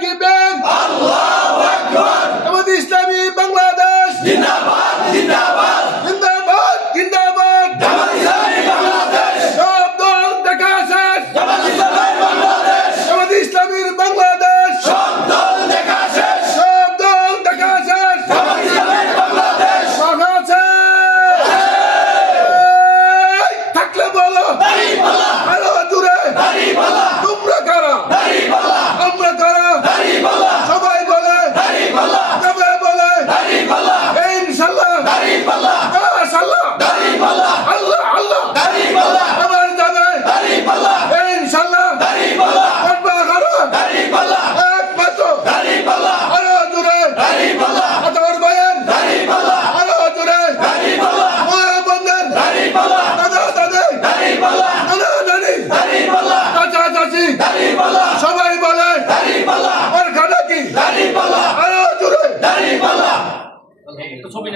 রাখিবেন। আল্লাহু আকবার। জামাত ইসলামী বাংলাদেশ জিন্দাবাদ জিন্দাবাদ। জিন্দাবাদ জিন্দাবাদ। জামাত ইসলামী বাংলাদেশ। সব দল দেখা শেষ। জামাত ইসলামী বাংলাদেশ। জামাত ইসলামীর বাংলাদেশ। সব দল দেখা শেষ। সব দল দেখা শেষ। জামাত ইসলামী বাংলাদেশ। দেখা শেষ। থাকলে বলো দাড়িপাল্লা। আরো জোরে দাড়িপাল্লা। তোমরা কারা দাড়িপাল্লা। আমরা কারা দাড়িপাল্লা। সবাই বলে দাড়িপাল্লা। সবাই বলে দাড়িপাল্লা। ইনশাল্লাহ দাড়িপাল্লা। মাশাআল্লাহ দাড়িপাল্লা। আল্লাহ আল্লাহ দাড়িপাল্লা। আবার যাবে দাড়িপাল্লা। ইনশাল্লাহ দাড়িপাল্লা। করবা কারা দাড়িপাল্লা। একমাত্র দাড়িপাল্লা। আরো জোরে দাড়িপাল্লা। আতর বয়ান দাড়িপাল্লা। আরো জোরে দাড়িপাল্লা। মা বন্ধন দাড়িপাল্লা। দাদা দাদি দাড়িপাল্লা। নানা নানি দাড়িপাল্লা। চাচা চাচি দাড়িপাল্লা। সবাই বলে দাড়িপাল্লা। আর খানা কি দাড়িপাল্লা। আরো জোরে দাড়িপাল্লা। ছবি